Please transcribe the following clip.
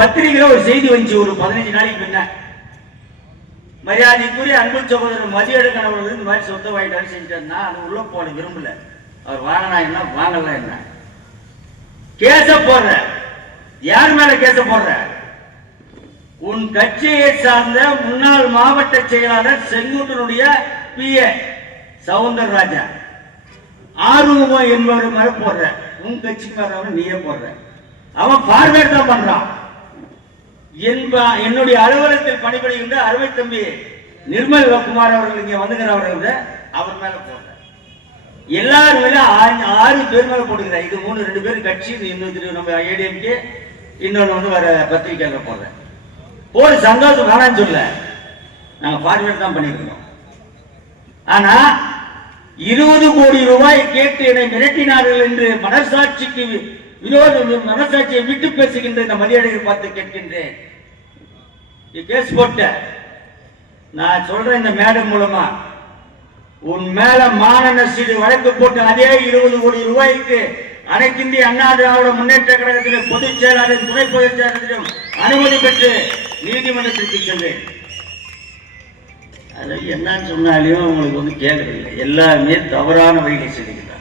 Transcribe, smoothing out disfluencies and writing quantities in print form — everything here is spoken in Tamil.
பத்திரிகையில ஒரு செய்தி வந்துச்சு ஒரு 15 நாளைக்கு முன்ன. மரியாதைக்குரிய அன்பு சகோதரர் மதியழகன் அவர்கள் இந்த மாதிரி சொந்த வாங்கிட்டு செஞ்சாருன்னா அது உள்ள போட விரும்பல. அவர் வாங்கினா என்ன வாங்கலாம் என்ன கேச போடுற, யார் மேல கேச போடுற? உன் கட்சியை சார்ந்த முன்னாள் மாவட்ட செயலாளர் செங்குட்டனுடைய PA சவுந்தரராஜா ஆர்வம் என்பவர் மேல போடுற. உன் கட்சிக்காரன் நீயே போடுற. அவன் பார்வேர்ட் தான் பண்றான். என்னுடைய அலுவலகத்தில் பணிபுரிகின்ற அருமை தம்பி நிர்மல் குமார் அவர்கள் இங்க வந்துகிறவர்கள் அவர் மேல போடுற. எல்லாரும் மேல 6 பேர் மேல போடுகிற. இது 2 பேர் கட்சி, இன்னொரு நம்ம ADMK, இன்னொன்னு வந்து வர பத்திரிகையாளர் போடுற. ஒரு சந்தோஷம் வேணான்னு சொல்ல, நாங்க பார்வேர்ட் தான் பண்ணிருக்கோம். ஆனா 20 கோடி ரூபாய் கேட்டு என்னை மிரட்டினார்கள் என்று மனசாட்சிக்கு மனசாட்சியை விட்டு பேசுகின்ற இந்த மரியாதையை பார்த்து கேட்கின்றேன். கேஸ் போட்ட நான் சொல்றேன் இந்த மேடம் மூலமா, உன் மேல மான நஷ்டீடு வழக்கு போட்டு அதே 20 கோடி ரூபாய்க்கு அனைத்து இந்திய அண்ணா திராவிட முன்னேற்ற கழகத்திலும் பொதுச் செயலாளர் துணை பொதுச் செயலாளரிடம் அனுமதி பெற்று நீதிமன்றத்திற்கு சென்றேன். அது என்னன்னு சொன்னாலையும் உங்களுக்கு வந்து கேட்கறதில்லை. எல்லாருமே தவறான வழியில் செய்கிறார்.